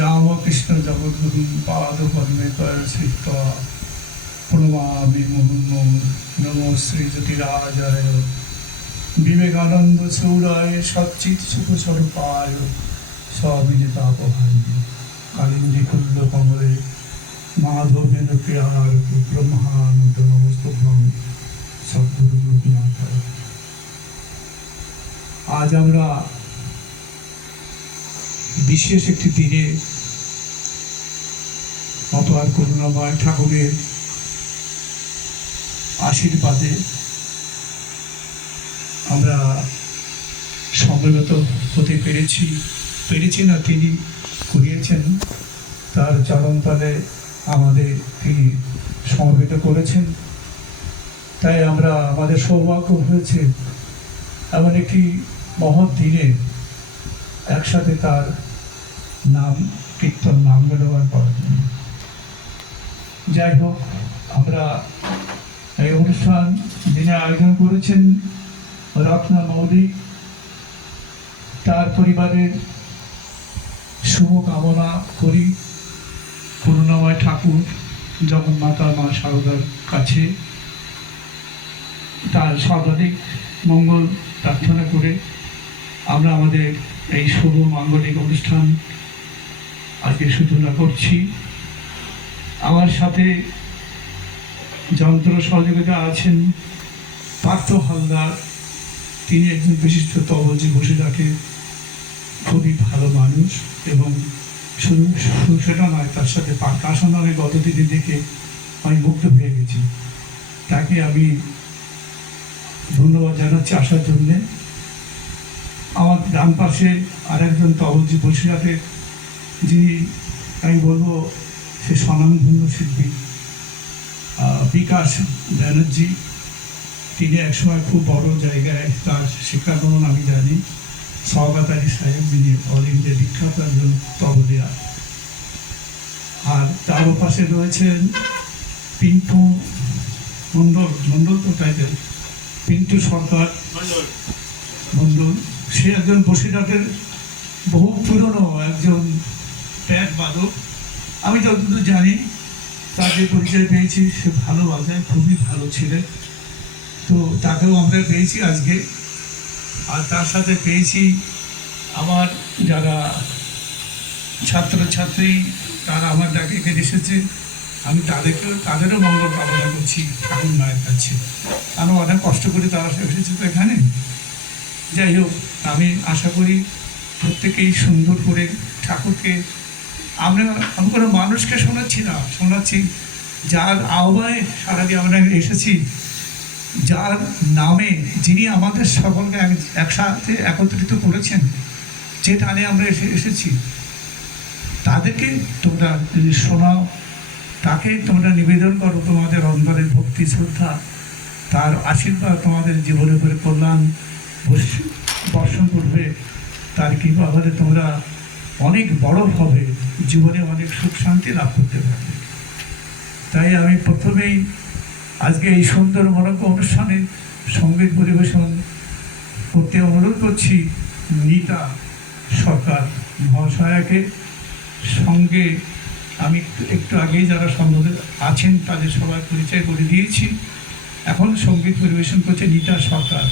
রামকৃষ্ণ জগদ্গুরু পাদ পদ্মে শ্রিত্বা প্রণমামি মুহুর্মুহুঃ নমো শ্রীজ্যোতিরাজায় বিবেকানন্দ চৌরায় সচ্চিৎ সুখস্বরূপায় স্ববিজিতাপহারী কালিন্দী কুল্ল কমলে মাধবেন প্রিয়ার ব্রহ্মানন্দ নমস্তভ্যং সদ্গুরু গোপীনাথ। আজ আমরা বিশেষ একটি দিনে অপার করুণাময় ঠাকুরের আশীর্বাদে আমরা সমবেত হতে পেরেছি না, তিনি করিয়েছেন, তার চরণতলে আমাদের তিনি সমবেত করেছেন। তাই আমরা আমাদের সৌভাগ্য হয়েছে এমন একটি মহৎ দিনে একসাথে তার নাম কীর্তন নাম গান করার জন্য। যাই হোক, আমরা এই অনুষ্ঠান যিনি আয়োজন করেছেন রত্না মৌলিক, তার পরিবারের শুভ কামনা করি। করুণাময় ঠাকুর জগন্মাতা মা শারদার কাছে তার সর্বাধিক মঙ্গল প্রার্থনা করে আমরা আমাদের এই শুভ মাঙ্গলিক অনুষ্ঠান আজকে সূচনা করছি। আমার সাথে যন্ত্র সহযোগিতা আছেন পার্থ হালদার, তিনি একজন বিশিষ্ট তবজি বসিরহাটে খুবই ভালো মানুষ, এবং শুধু সেটা নয়, তার সাথে পারকাশন আমি গতদিনে দেখে আমি মুগ্ধ হয়ে গেছি। তাকে আমি ধন্যবাদ জানাচ্ছি আসার জন্যে। আমার ডান পাশে আরেকজন তবজি বসিরহাটের, যিনি আমি বলবো সে স্বনামধন্য শিল্পী বিকাশ ব্যানার্জি। তিনি একসময় খুব বড় জায়গায় তার শিক্ষাগ্রহণ আমি জানি। সওগাত আলী সাহেব, যিনি অল ইন্ডিয়া বিখ্যাত একজন তবলিয়া। আর তার পাশে রয়েছেন পিন্টু মণ্ডল তো টাইটেল পিন্টু সরকার মণ্ডল। সে একজন বসিরহাটের বহু পুরনো একজন প্যাড বাদক। আমি যতদূর জানি, তাকে পরিচয় পেয়েছি, সে ভালো বাজায়, খুবই ভালো ছিলেন। তো তাকেও আমরা পেয়েছি আজকে। আর তার সাথে পেয়েছি আমার যারা ছাত্রছাত্রী, তারা আমার ডাকে এখানে এসেছে। আমি তাদেরও মঙ্গল কামনা করছি ঠাকুর মায়ের কাছে। আমি অনেক কষ্ট করে তারা এসেছে তো এখানে। যাই হোক, আমি আশা করি প্রত্যেকেই সুন্দর করে ঠাকুরকে আমি কোনো মানুষকে শোনাচ্ছি যার আহ্বানে সারাদিন আমরা এসেছি, যার নামে যিনি আমাদের সকলকে একসাথে একত্রিত করেছেন, যে টানে আমরা এসেছি, তাদেরকে তোমরা যদি শোনাও, তাকে তোমরা নিবেদন করো তোমাদের অন্তরের ভক্তি শ্রদ্ধা, তার আশীর্বাদ তোমাদের জীবনের উপরে কল্যাণ বর্ষণ করবে। তার কৃপা হলে তোমরা অনেক বড় হবে, জীবনে অনেক সুখ শান্তি লাভ করতে পারবে। তাই আমি প্রথমেই আজকে এই সুন্দর মনোজ্ঞ অনুষ্ঠানে সঙ্গীত পরিবেশন করতে অনুরোধ করছি নীতা সরকার মহাশয়াকে। সঙ্গে আমি একটু আগেই যারা সম্বোধন আছেন তাদের সবার পরিচয় করে দিয়েছি। এখন সঙ্গীত পরিবেশন করছে নীতা সরকার।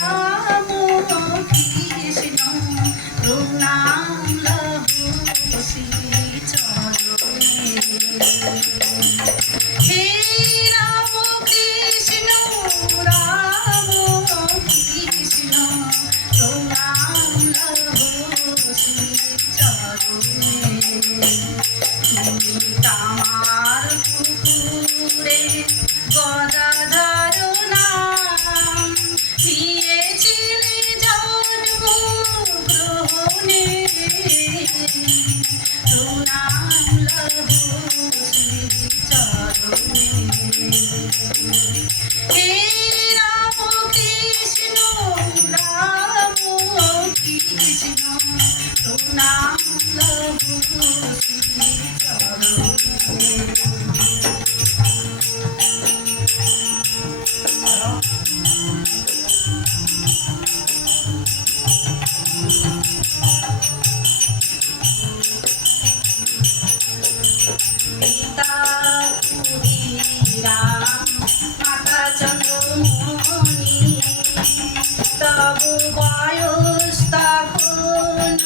রাম কৃষ্ণ প্রণাম লহু শ্রী চরণে। হে রাম কৃষ্ণ রাম কৃষ্ণ প্রণাম লহু শ্রী চরণে। তুমি তামার পুকুরে গদাধর নাম নিয়েছিলে জন্ম গ্রহণে। প্রণাম লহু শ্রী চরণে। হে রাম কৃষ্ণ রাম কৃষ্ণ প্রণাম লহু শ্রী চরণে। পিতা ক্ষুদিরাম মাতা চন্দ্রমণি তব বয়স তখন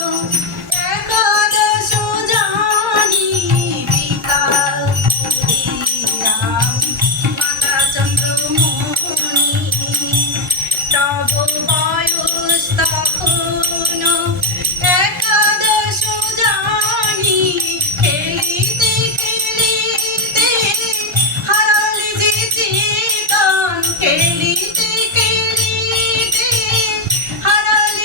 একাদশ জানি। পিতা ক্ষুদিরাম মাতা চন্দ্রমণি তব বয়স তখন একাদশ জানি। খেলিতে খেলিতে হারালে যে চেতন, খেলিতে খেলিতে হারালে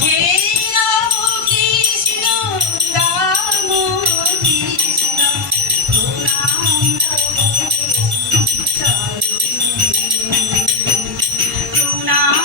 হে রাম কৃষ্ণ রাম কৃষ্ণ প্রণাম প্রণাম প্রণাম